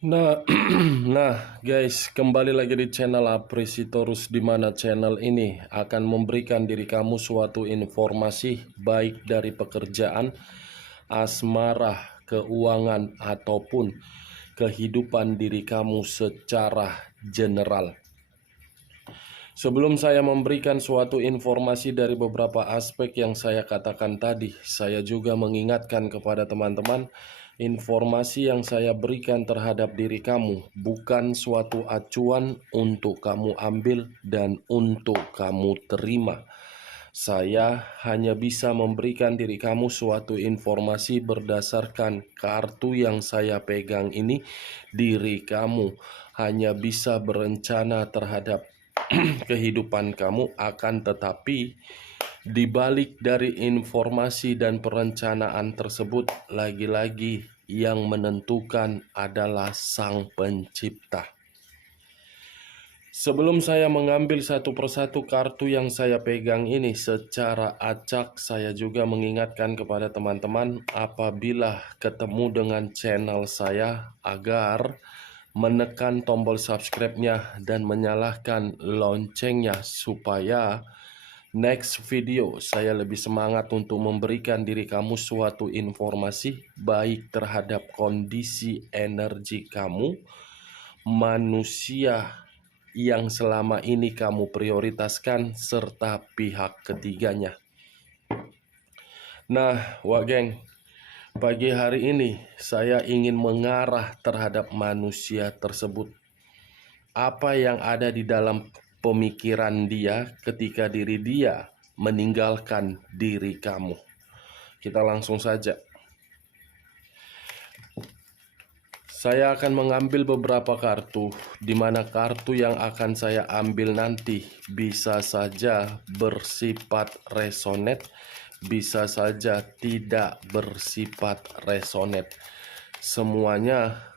Nah, nah guys, kembali lagi di channel Apresitorus, di mana channel ini akan memberikan diri kamu suatu informasi baik dari pekerjaan, asmara, keuangan, ataupun kehidupan diri kamu secara general. Sebelum saya memberikan suatu informasi dari beberapa aspek yang saya katakan tadi, saya juga mengingatkan kepada teman-teman, informasi yang saya berikan terhadap diri kamu bukan suatu acuan untuk kamu ambil dan untuk kamu terima. Saya hanya bisa memberikan diri kamu suatu informasi berdasarkan kartu yang saya pegang ini. Diri kamu hanya bisa berencana terhadap kehidupan kamu, akan tetapi di balik dari informasi dan perencanaan tersebut, lagi-lagi yang menentukan adalah Sang Pencipta. Sebelum saya mengambil satu persatu kartu yang saya pegang ini secara acak, saya juga mengingatkan kepada teman-teman apabila ketemu dengan channel saya agar menekan tombol subscribe-nya dan menyalakan loncengnya supaya next video saya lebih semangat untuk memberikan diri kamu suatu informasi baik terhadap kondisi energi kamu, manusia yang selama ini kamu prioritaskan, serta pihak ketiganya. Nah, wak geng, pagi hari ini saya ingin mengarah terhadap manusia tersebut. Apa yang ada di dalam pemikiran dia ketika diri dia meninggalkan diri kamu. Kita langsung saja. Saya akan mengambil beberapa kartu, di mana kartu yang akan saya ambil nanti bisa saja bersifat resonate, bisa saja tidak bersifat resonate. Semuanya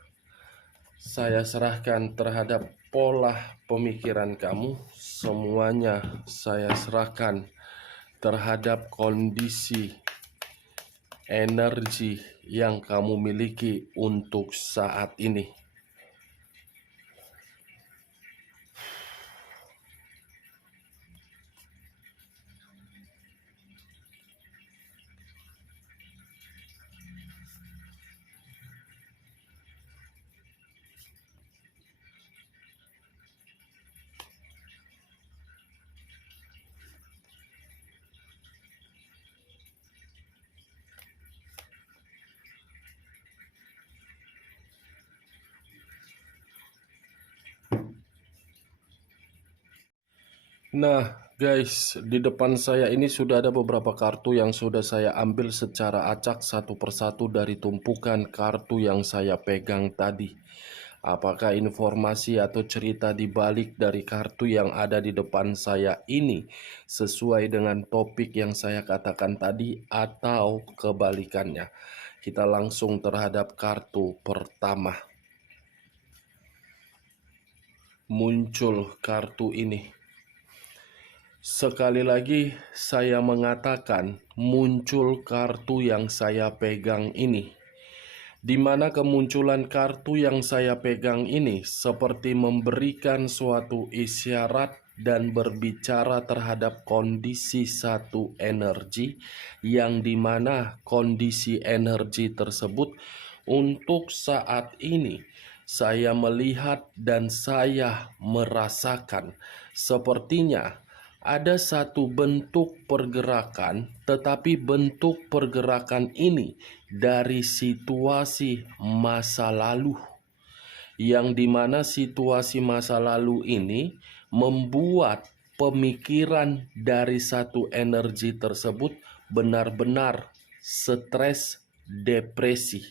saya serahkan terhadap pola pemikiran kamu, semuanya saya serahkan terhadap kondisi energi yang kamu miliki untuk saat ini. Nah guys, di depan saya ini sudah ada beberapa kartu yang sudah saya ambil secara acak satu persatu dari tumpukan kartu yang saya pegang tadi. Apakah informasi atau cerita di balik dari kartu yang ada di depan saya ini sesuai dengan topik yang saya katakan tadi atau kebalikannya? Kita langsung terhadap kartu pertama. Muncul kartu ini. Sekali lagi saya mengatakan muncul kartu yang saya pegang ini, di mana kemunculan kartu yang saya pegang ini seperti memberikan suatu isyarat dan berbicara terhadap kondisi satu energi, yang dimana kondisi energi tersebut untuk saat ini saya melihat dan saya merasakan sepertinya ada satu bentuk pergerakan, tetapi bentuk pergerakan ini dari situasi masa lalu, yang dimana situasi masa lalu ini membuat pemikiran dari satu energi tersebut benar-benar stres, depresi.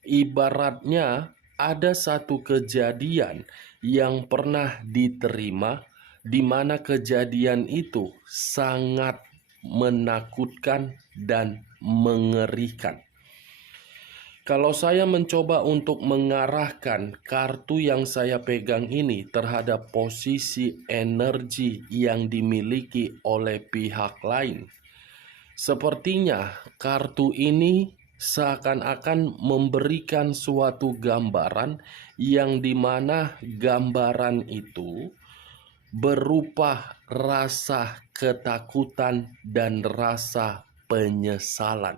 Ibaratnya ada satu kejadian yang pernah diterima, di mana kejadian itu sangat menakutkan dan mengerikan. Kalau saya mencoba untuk mengarahkan kartu yang saya pegang ini terhadap posisi energi yang dimiliki oleh pihak lain, sepertinya kartu ini seakan-akan memberikan suatu gambaran yang dimana gambaran itu berupa rasa ketakutan dan rasa penyesalan.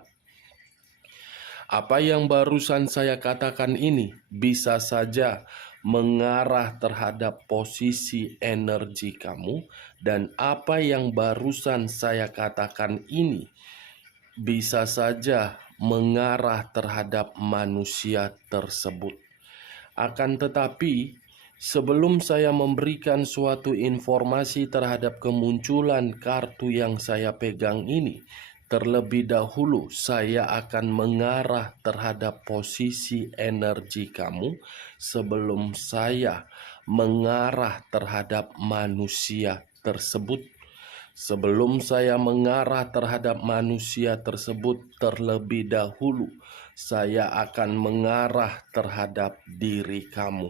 Apa yang barusan saya katakan ini bisa saja mengarah terhadap posisi energi kamu, dan apa yang barusan saya katakan ini bisa saja mengarah terhadap manusia tersebut. Akan tetapi, sebelum saya memberikan suatu informasi terhadap kemunculan kartu yang saya pegang ini, terlebih dahulu saya akan mengarah terhadap posisi energi kamu sebelum saya mengarah terhadap manusia tersebut. Sebelum saya mengarah terhadap manusia tersebut, terlebih dahulu saya akan mengarah terhadap diri kamu.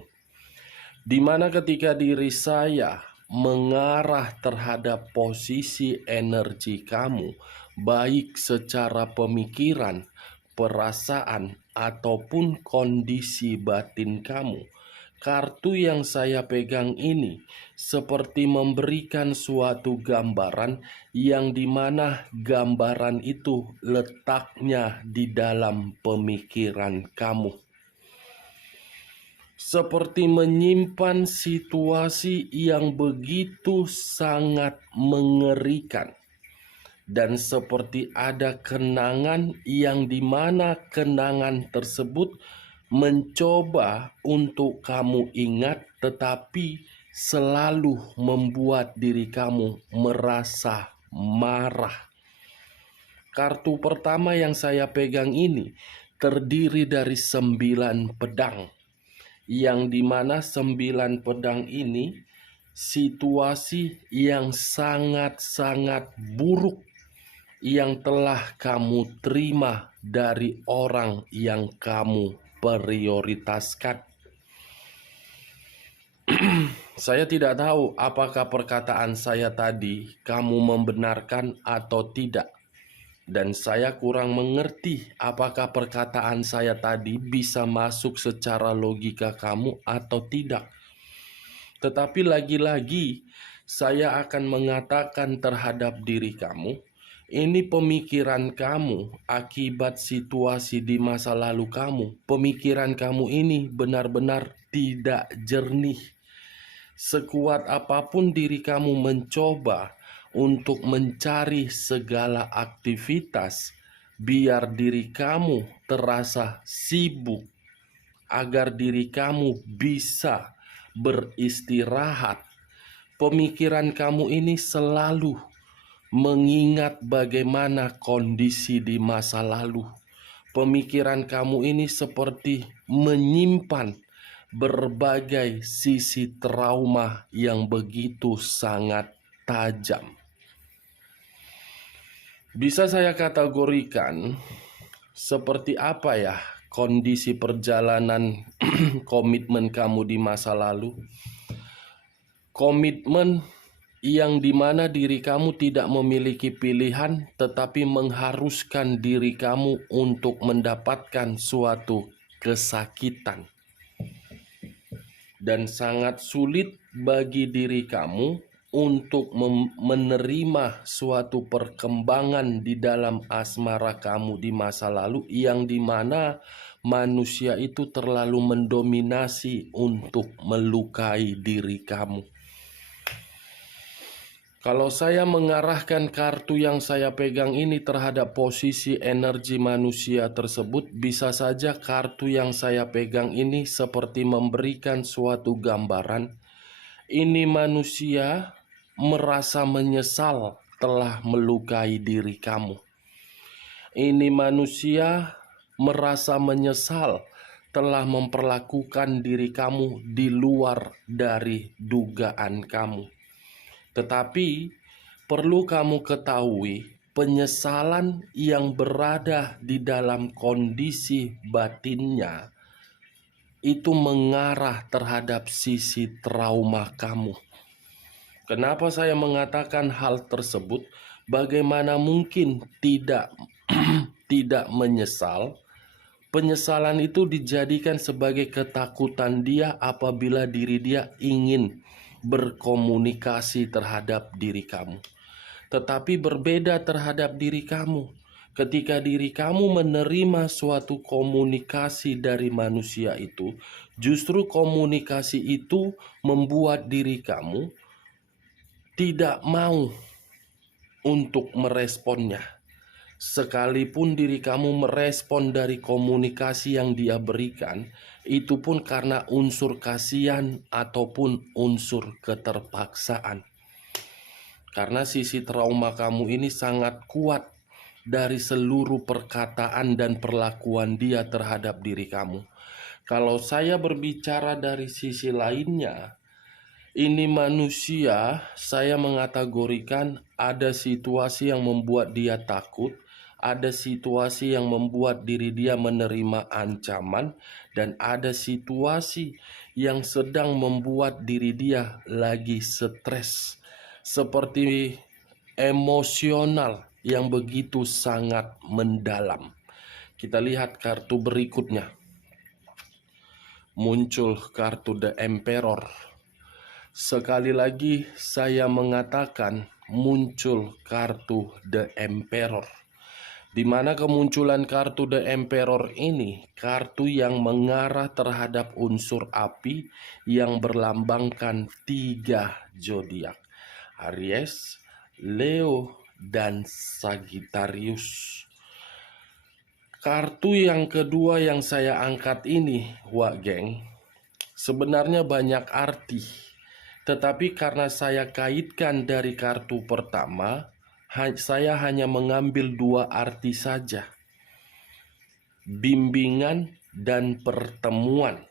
Di mana ketika diri saya mengarah terhadap posisi energi kamu, baik secara pemikiran, perasaan, ataupun kondisi batin kamu, kartu yang saya pegang ini seperti memberikan suatu gambaran yang dimana gambaran itu letaknya di dalam pemikiran kamu. Seperti menyimpan situasi yang begitu sangat mengerikan. Dan seperti ada kenangan yang dimana kenangan tersebut mencoba untuk kamu ingat, tetapi selalu membuat diri kamu merasa marah. Kartu pertama yang saya pegang ini terdiri dari 9 pedang, yang dimana 9 pedang ini situasi yang sangat-sangat buruk yang telah kamu terima dari orang yang kamu prioritaskan. Saya tidak tahu apakah perkataan saya tadi kamu membenarkan atau tidak. Dan saya kurang mengerti apakah perkataan saya tadi bisa masuk secara logika kamu atau tidak. Tetapi lagi-lagi saya akan mengatakan terhadap diri kamu, ini pemikiran kamu akibat situasi di masa lalu kamu. Pemikiran kamu ini benar-benar tidak jernih. Sekuat apapun diri kamu mencoba untuk mencari segala aktivitas, biar diri kamu terasa sibuk, agar diri kamu bisa beristirahat. Pemikiran kamu ini selalu mengingat bagaimana kondisi di masa lalu. Pemikiran kamu ini seperti menyimpan berbagai sisi trauma yang begitu sangat tajam. Bisa saya kategorikan seperti apa ya kondisi perjalanan komitmen kamu di masa lalu? Komitmen yang dimana diri kamu tidak memiliki pilihan, tetapi mengharuskan diri kamu untuk mendapatkan suatu kesakitan. Dan sangat sulit bagi diri kamu untuk menerima suatu perkembangan di dalam asmara kamu di masa lalu, yang dimana manusia itu terlalu mendominasi untuk melukai diri kamu. Kalau saya mengarahkan kartu yang saya pegang ini terhadap posisi energi manusia tersebut, bisa saja kartu yang saya pegang ini seperti memberikan suatu gambaran. Ini manusia merasa menyesal telah melukai diri kamu. Ini manusia merasa menyesal telah memperlakukan diri kamu di luar dari dugaan kamu. Tetapi perlu kamu ketahui, penyesalan yang berada di dalam kondisi batinnya itu mengarah terhadap sisi trauma kamu. Kenapa saya mengatakan hal tersebut? Bagaimana mungkin tidak tidak menyesal Penyesalan itu dijadikan sebagai ketakutan dia apabila diri dia ingin berkomunikasi terhadap diri kamu. Tetapi berbeda terhadap diri kamu. Ketika diri kamu menerima suatu komunikasi dari manusia itu, justru komunikasi itu membuat diri kamu tidak mau untuk meresponnya. Sekalipun diri kamu merespon dari komunikasi yang dia berikan, itu pun karena unsur kasihan ataupun unsur keterpaksaan. Karena sisi trauma kamu ini sangat kuat dari seluruh perkataan dan perlakuan dia terhadap diri kamu. Kalau saya berbicara dari sisi lainnya, ini manusia, saya mengategorikan ada situasi yang membuat dia takut, ada situasi yang membuat diri dia menerima ancaman, dan ada situasi yang sedang membuat diri dia lagi stres, seperti emosional yang begitu sangat mendalam. Kita lihat kartu berikutnya. Muncul kartu The Emperor. Sekali lagi saya mengatakan muncul kartu The Emperor. Di mana kemunculan kartu The Emperor ini kartu yang mengarah terhadap unsur api yang berlambangkan 3 zodiak: Aries, Leo, dan Sagittarius. Kartu yang kedua yang saya angkat ini, Wak Geng, sebenarnya banyak arti. Tetapi karena saya kaitkan dari kartu pertama, saya hanya mengambil 2 arti saja. Bimbingan dan pertemuan.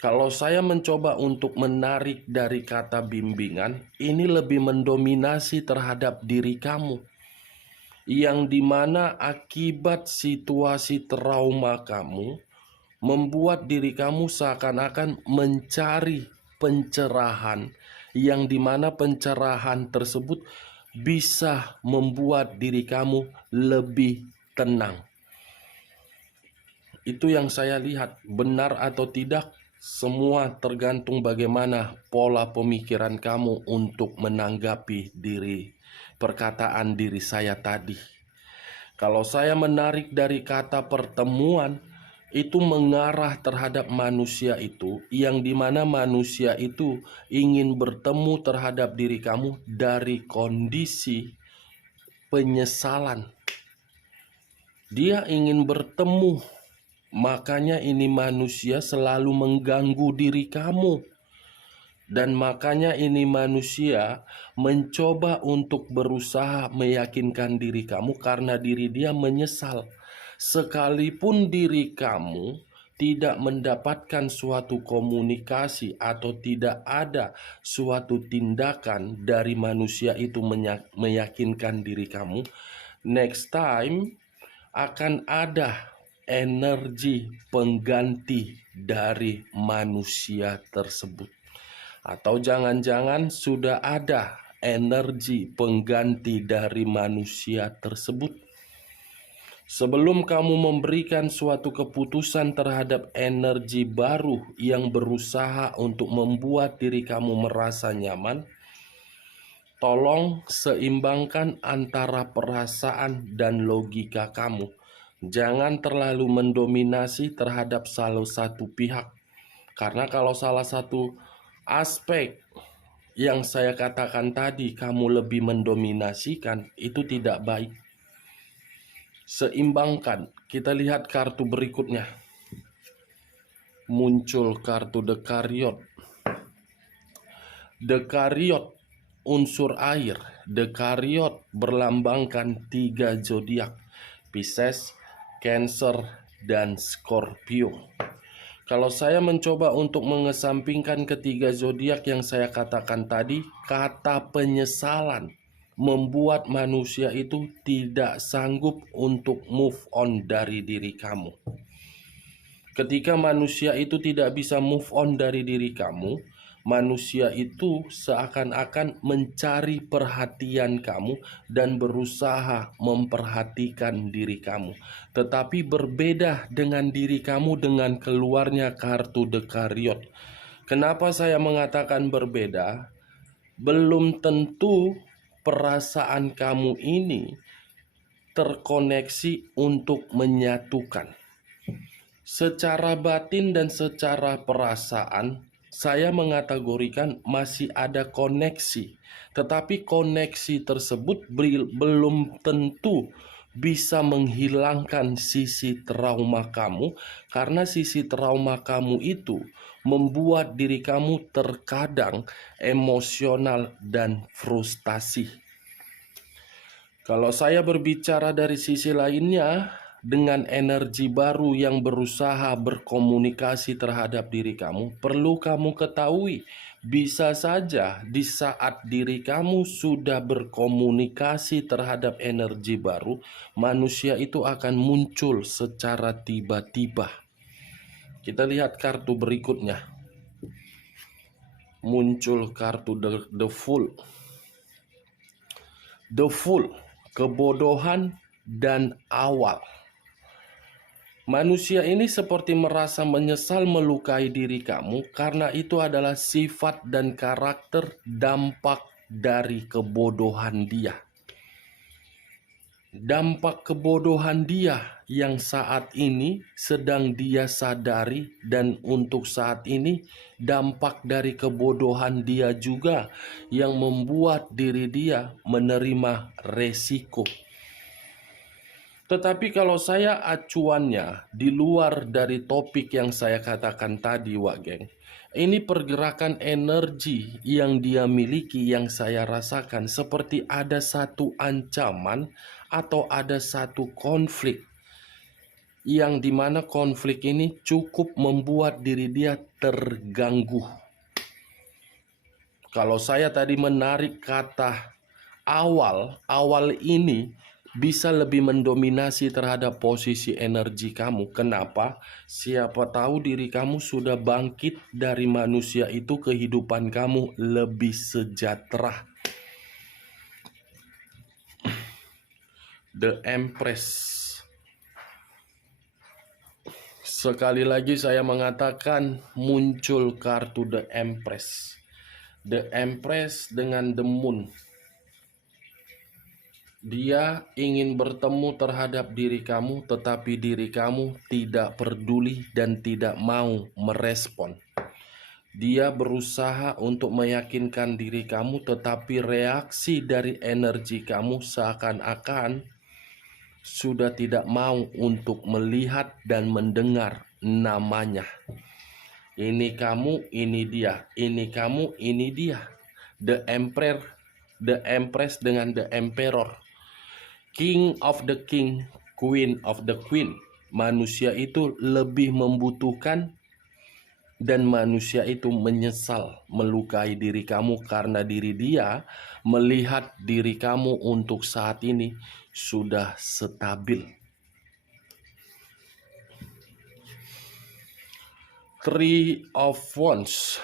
Kalau saya mencoba untuk menarik dari kata bimbingan, ini lebih mendominasi terhadap diri kamu. Yang dimana akibat situasi trauma kamu, membuat diri kamu seakan-akan mencari pencerahan, yang dimana pencerahan tersebut bisa membuat diri kamu lebih tenang. Itu yang saya lihat. Benar atau tidak, semua tergantung bagaimana pola pemikiran kamu untuk menanggapi perkataan diri saya tadi. Kalau saya menarik dari kata pertemuan, itu mengarah terhadap manusia itu, yang dimana manusia itu ingin bertemu terhadap diri kamu dari kondisi penyesalan. Dia ingin bertemu, makanya ini manusia selalu mengganggu diri kamu. Dan makanya ini manusia mencoba untuk berusaha meyakinkan diri kamu karena diri dia menyesal. Sekalipun diri kamu tidak mendapatkan suatu komunikasi atau tidak ada suatu tindakan dari manusia itu meyakinkan diri kamu, next time akan ada energi pengganti dari manusia tersebut. Atau jangan-jangan sudah ada energi pengganti dari manusia tersebut. Sebelum kamu memberikan suatu keputusan terhadap energi baru yang berusaha untuk membuat diri kamu merasa nyaman, tolong seimbangkan antara perasaan dan logika kamu. Jangan terlalu mendominasi terhadap salah satu pihak. Karena kalau salah satu aspek yang saya katakan tadi kamu lebih mendominasikan, itu tidak baik. Seimbangkan. Kita lihat kartu berikutnya. Muncul kartu The Chariot. The Chariot unsur air. The Chariot berlambangkan 3 zodiak: Pisces, Cancer, dan Scorpio. Kalau saya mencoba untuk mengesampingkan ketiga zodiak yang saya katakan tadi, kata penyesalan membuat manusia itu tidak sanggup untuk move on dari diri kamu. Ketika manusia itu tidak bisa move on dari diri kamu, Manusia itu seakan-akan mencari perhatian kamu dan berusaha memperhatikan diri kamu. Tetapi berbeda dengan diri kamu dengan keluarnya kartu Dekariot. Kenapa saya mengatakan berbeda? Belum tentu perasaan kamu ini terkoneksi untuk menyatukan. Secara batin dan secara perasaan, saya mengategorikan masih ada koneksi. Tetapi koneksi tersebut belum tentu bisa menghilangkan sisi trauma kamu, karena sisi trauma kamu itu membuat diri kamu terkadang emosional dan frustasi. Kalau saya berbicara dari sisi lainnya, dengan energi baru yang berusaha berkomunikasi terhadap diri kamu, perlu kamu ketahui, bisa saja di saat diri kamu sudah berkomunikasi terhadap energi baru, manusia itu akan muncul secara tiba-tiba. Kita lihat kartu berikutnya. Muncul kartu the Fool. The Fool, kebodohan dan awal. Manusia ini seperti merasa menyesal melukai diri kamu karena itu adalah sifat dan karakter dampak dari kebodohan dia. Dampak kebodohan dia yang saat ini sedang dia sadari, dan untuk saat ini dampak dari kebodohan dia juga yang membuat diri dia menerima resiko. Tetapi kalau saya acuannya di luar dari topik yang saya katakan tadi, Wak Geng, ini pergerakan energi yang dia miliki yang saya rasakan seperti ada satu ancaman atau ada satu konflik, yang dimana konflik ini cukup membuat diri dia terganggu. Kalau saya tadi menarik kata awal ini bisa lebih mendominasi terhadap posisi energi kamu. Kenapa? Siapa tahu diri kamu sudah bangkit dari manusia itu, kehidupan kamu lebih sejahtera. The Empress. Sekali lagi saya mengatakan muncul kartu The Empress. The Empress dengan The Moon. Dia ingin bertemu terhadap diri kamu, tetapi diri kamu tidak peduli dan tidak mau merespon. Dia berusaha untuk meyakinkan diri kamu, tetapi reaksi dari energi kamu seakan-akan sudah tidak mau untuk melihat dan mendengar namanya. Ini kamu, ini dia. Ini kamu, ini dia. The Emperor, The Empress dengan The Emperor. King of the King, Queen of the Queen. Manusia itu lebih membutuhkan dan manusia itu menyesal melukai diri kamu karena diri dia melihat diri kamu untuk saat ini sudah stabil. Three of Wands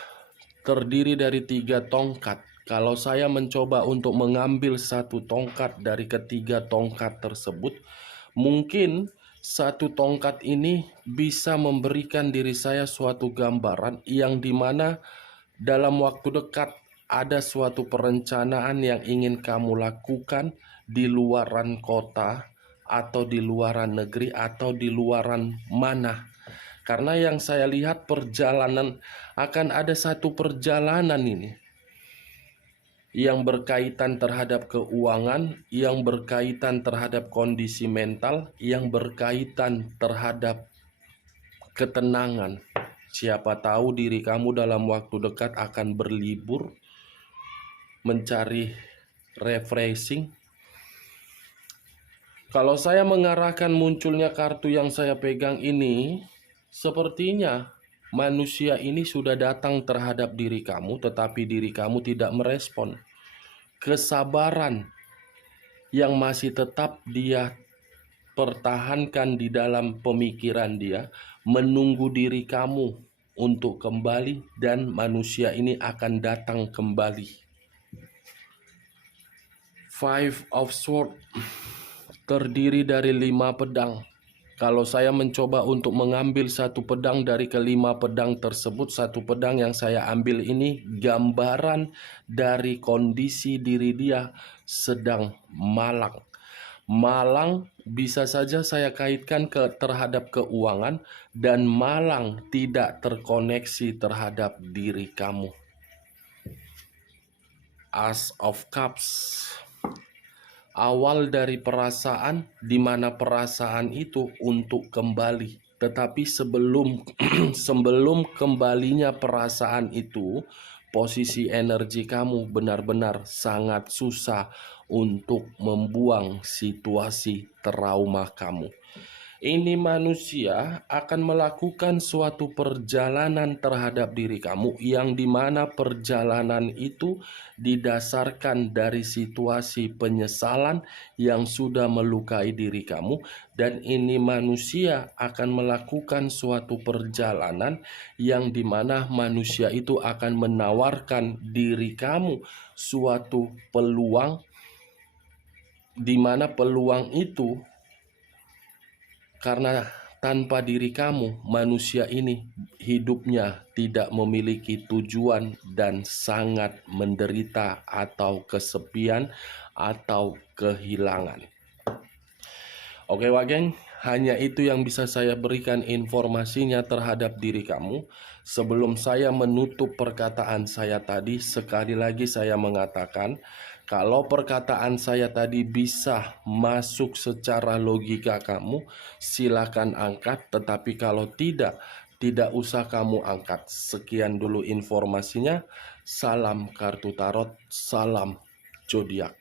terdiri dari 3 tongkat. Kalau saya mencoba untuk mengambil satu tongkat dari ketiga tongkat tersebut, mungkin satu tongkat ini bisa memberikan diri saya suatu gambaran yang dimana dalam waktu dekat ada suatu perencanaan yang ingin kamu lakukan di luaran kota atau di luaran negeri atau di luaran mana. Karena yang saya lihat perjalanan, akan ada satu perjalanan ini yang berkaitan terhadap keuangan, yang berkaitan terhadap kondisi mental, yang berkaitan terhadap ketenangan. Siapa tahu diri kamu dalam waktu dekat akan berlibur, mencari refreshing. Kalau saya mengarahkan munculnya kartu yang saya pegang ini, sepertinya manusia ini sudah datang terhadap diri kamu, tetapi diri kamu tidak merespon. Kesabaran yang masih tetap dia pertahankan di dalam pemikiran dia, menunggu diri kamu untuk kembali dan manusia ini akan datang kembali. Five of Swords terdiri dari 5 pedang. Kalau saya mencoba untuk mengambil satu pedang dari kelima pedang tersebut, satu pedang yang saya ambil ini gambaran dari kondisi diri dia sedang malang. Malang bisa saja saya kaitkan terhadap keuangan, dan malang tidak terkoneksi terhadap diri kamu. Ace of Cups, awal dari perasaan, di mana perasaan itu untuk kembali. Tetapi sebelum kembalinya perasaan itu, posisi energi kamu benar-benar sangat susah untuk membuang situasi trauma kamu. Ini manusia akan melakukan suatu perjalanan terhadap diri kamu, yang dimana perjalanan itu didasarkan dari situasi penyesalan yang sudah melukai diri kamu. Dan ini manusia akan melakukan suatu perjalanan yang dimana manusia itu akan menawarkan diri kamu suatu peluang, dimana peluang itu, karena tanpa diri kamu, manusia ini hidupnya tidak memiliki tujuan dan sangat menderita atau kesepian atau kehilangan. Oke Wageng, hanya itu yang bisa saya berikan informasinya terhadap diri kamu. Sebelum saya menutup perkataan saya tadi, sekali lagi saya mengatakan, kalau perkataan saya tadi bisa masuk secara logika kamu, silakan angkat. Tetapi kalau tidak usah kamu angkat. Sekian dulu informasinya. Salam kartu tarot, salam zodiak.